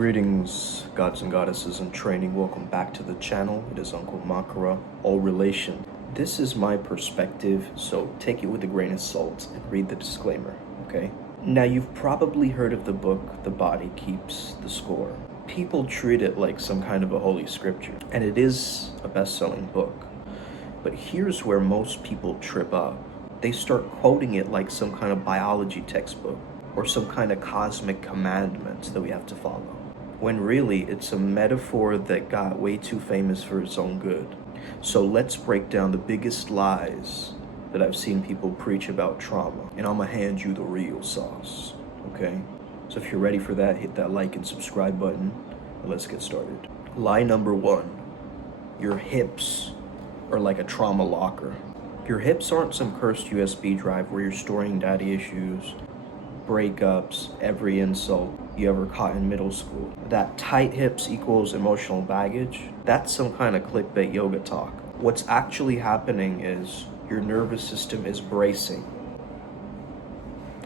Greetings, gods and goddesses in training. Welcome back to the channel. It is Uncle Makara, all relation. This is my perspective, so take it with a grain of salt and read the disclaimer, okay? Now, you've probably heard of the book, The Body Keeps the Score. People treat it like some kind of a holy scripture, and it is a best-selling book. But here's where most people trip up. They start quoting it like some kind of biology textbook or some kind of cosmic commandment that we have to follow, when really it's a metaphor that got way too famous for its own good. So let's break down the biggest lies that I've seen people preach about trauma, and I'm gonna hand you the real sauce, okay? So if you're ready for that, hit that like and subscribe button, and let's get started. Lie number one, your hips are like a trauma locker. Your hips aren't some cursed USB drive where you're storing daddy issues, breakups, every insult you ever caught in middle school. That tight hips equals emotional baggage, that's some kind of clickbait yoga talk. What's actually happening is your nervous system is bracing.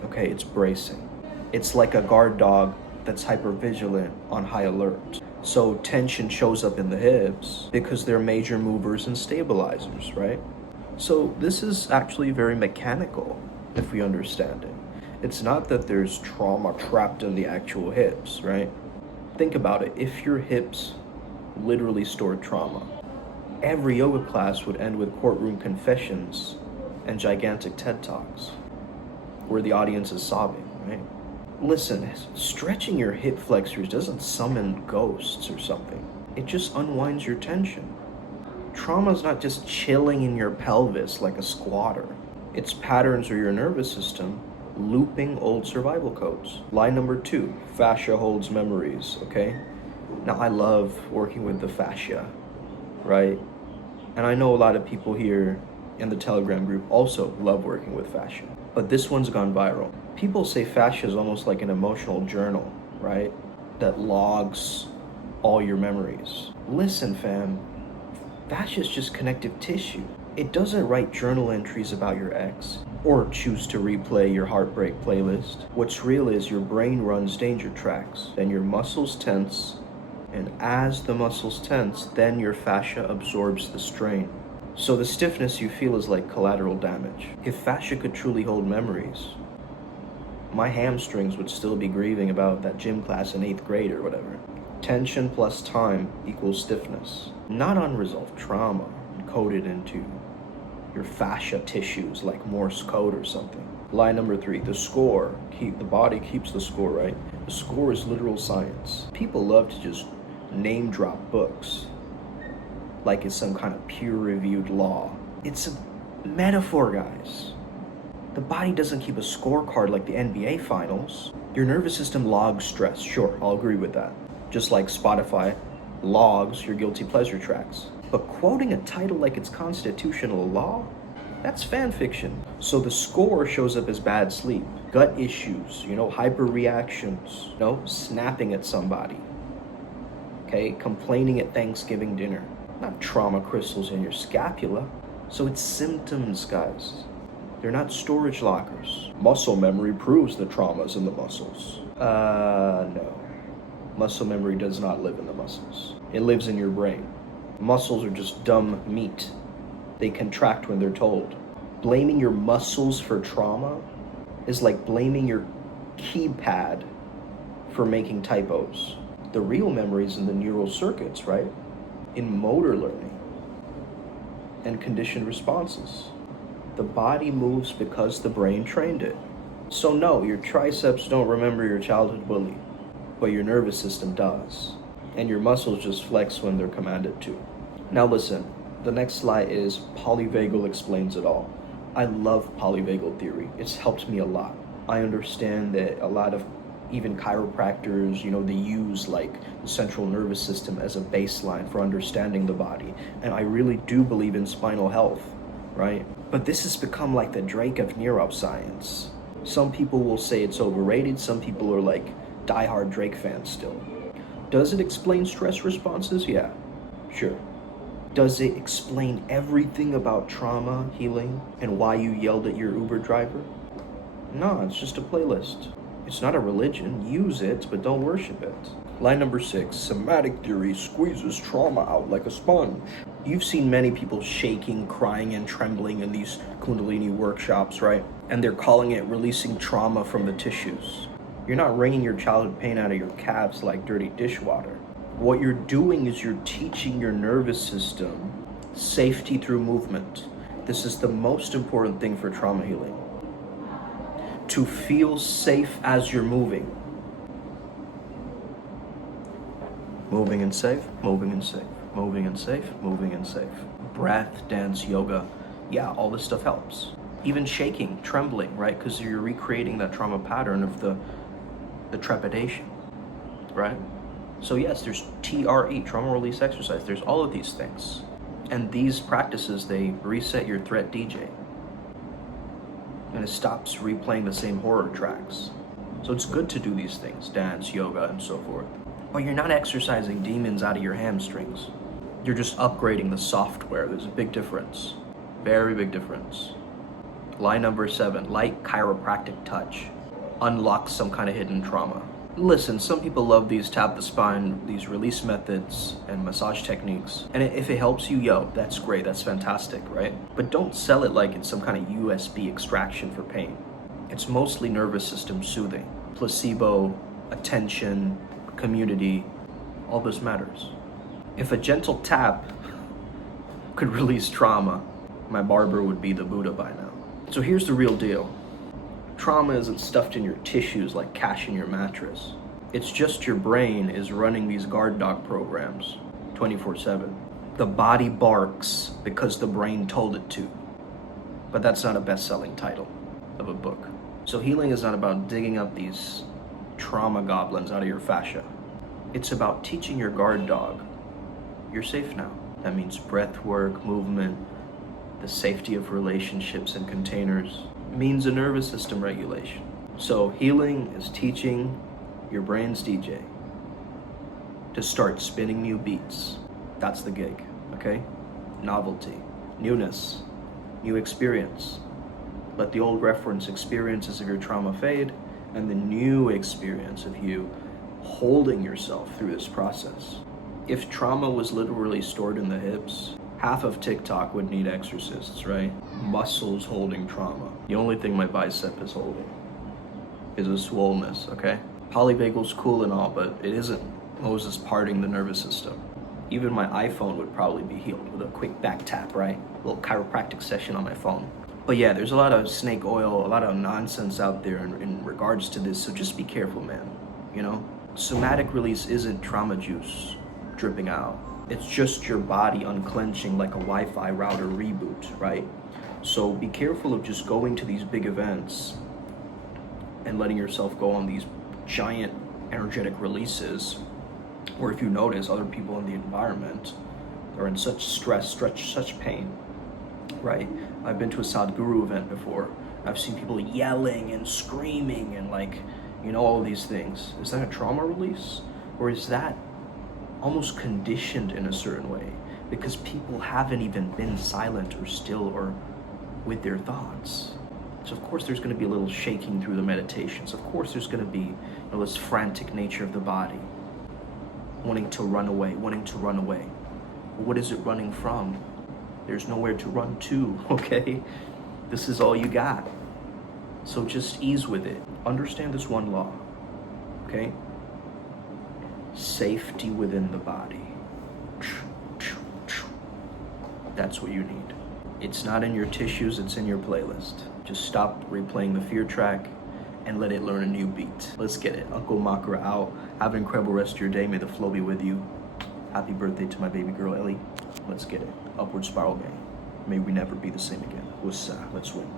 Okay, it's bracing. It's like a guard dog that's hypervigilant on high alert. So tension shows up in the hips because they're major movers and stabilizers, right? So this is actually very mechanical if we understand it. It's not that there's trauma trapped in the actual hips, right? Think about it. If your hips literally stored trauma, every yoga class would end with courtroom confessions and gigantic TED Talks where the audience is sobbing, right? Listen, stretching your hip flexors doesn't summon ghosts or something. It just unwinds your tension. Trauma's not just chilling in your pelvis like a squatter. It's patterns of your nervous system looping old survival codes. Lie number two, fascia holds memories, okay? Now, I love working with the fascia, right? And I know a lot of people here in the Telegram group also love working with fascia, but this one's gone viral. People say fascia is almost like an emotional journal, right? That logs all your memories. Listen, fam, fascia is just connective tissue. It doesn't write journal entries about your ex or choose to replay your heartbreak playlist. What's real is your brain runs danger tracks, then your muscles tense, and as the muscles tense, then your fascia absorbs the strain. So the stiffness you feel is like collateral damage. If fascia could truly hold memories, my hamstrings would still be grieving about that gym class in 8th grade or whatever. Tension plus time equals stiffness, not unresolved trauma encoded into your fascia tissues like Morse code or something. Lie number three, the body keeps the score, right? The score is literal science. People love to just name drop books like it's some kind of peer-reviewed law. It's a metaphor, guys. The body doesn't keep a scorecard like the NBA finals. Your nervous system logs stress, sure, I'll agree with that. Just like Spotify logs your guilty pleasure tracks. But quoting a title like it's constitutional law, that's fan fiction. So the score shows up as bad sleep, gut issues, hyper reactions, snapping at somebody, okay, complaining at Thanksgiving dinner, not trauma crystals in your scapula. So it's symptoms, guys. They're not storage lockers. Muscle memory proves the trauma's in the muscles. No. Muscle memory does not live in the muscles. It lives in your brain. Muscles are just dumb meat. They contract when they're told. Blaming your muscles for trauma is like blaming your keypad for making typos. The real memory is in the neural circuits, right? In motor learning and conditioned responses. The body moves because the brain trained it. So no, your triceps don't remember your childhood bully, but your nervous system does. And your muscles just flex when they're commanded to. Now listen, the next slide is polyvagal explains it all. I love polyvagal theory. It's helped me a lot. I understand that a lot of even chiropractors, they use like the central nervous system as a baseline for understanding the body. And I really do believe in spinal health, right? But this has become like the Drake of neuroscience. Some people will say it's overrated. Some people are like diehard Drake fans still. Does it explain stress responses? Yeah, sure. Does it explain everything about trauma healing and why you yelled at your Uber driver? No, it's just a playlist. It's not a religion. Use it, but don't worship it. Line number 6, somatic theory squeezes trauma out like a sponge. You've seen many people shaking, crying, and trembling in these Kundalini workshops, right? And they're calling it releasing trauma from the tissues. You're not wringing your childhood pain out of your calves like dirty dishwater. What you're doing is you're teaching your nervous system safety through movement. This is the most important thing for trauma healing. To feel safe as you're moving. Moving and safe, moving and safe, moving and safe, moving and safe. Breath, dance, yoga, yeah, all this stuff helps. Even shaking, trembling, right? Because you're recreating that trauma pattern of the trepidation, right? So yes, there's TRE, trauma release exercise. There's all of these things. And these practices, they reset your threat DJ. And it stops replaying the same horror tracks. So it's good to do these things, dance, yoga, and so forth. But you're not exercising demons out of your hamstrings. You're just upgrading the software. There's a big difference. Very big difference. Line number 7, light chiropractic touch. Unlocks some kind of hidden trauma. Listen, some people love these tap the spine, these release methods and massage techniques. And if it helps you, yo, that's great, that's fantastic, right? But don't sell it like it's some kind of USB extraction for pain. It's mostly nervous system soothing. Placebo, attention, community, all this matters. If a gentle tap could release trauma, my barber would be the Buddha by now. So here's the real deal. Trauma isn't stuffed in your tissues like cash in your mattress. It's just your brain is running these guard dog programs 24/7. The body barks because the brain told it to. But that's not a best-selling title of a book. So healing is not about digging up these trauma goblins out of your fascia. It's about teaching your guard dog, you're safe now. That means breath work, movement, the safety of relationships and containers. Means a nervous system regulation. So healing is teaching your brain's DJ to start spinning new beats. That's the gig, okay? Novelty, newness, new experience. Let the old reference experiences of your trauma fade, and the new experience of you holding yourself through this process. If trauma was literally stored in the hips, half of TikTok would need exorcists, right? Muscles holding trauma. The only thing my bicep is holding is a swollenness, okay? Polyvagal's cool and all, but it isn't Moses parting the nervous system. Even my iPhone would probably be healed with a quick back tap, right? A little chiropractic session on my phone. But yeah, there's a lot of snake oil, a lot of nonsense out there in regards to this, so just be careful, man, you know? Somatic release isn't trauma juice dripping out. It's just your body unclenching like a Wi-Fi router reboot, right? So be careful of just going to these big events and letting yourself go on these giant energetic releases, or if you notice other people in the environment are in such stress, such pain, right? I've been to a Sadhguru event before. I've seen people yelling and screaming and like, you know, all of these things. Is that a trauma release? Or is that almost conditioned in a certain way? Because people haven't even been silent or still or with their thoughts. So of course there's gonna be a little shaking through the meditations. Of course there's gonna be, you know, this frantic nature of the body. Wanting to run away, wanting to run away. What is it running from? There's nowhere to run to, okay? This is all you got. So just ease with it. Understand this one law, okay? Safety within the body. That's what you need. It's not in your tissues, it's in your playlist. Just stop replaying the fear track and let it learn a new beat. Let's get it. Uncle Makara out. Have an incredible rest of your day. May the flow be with you. Happy birthday to my baby girl, Ellie. Let's get it. Upward spiral gang. May we never be the same again. Let's win.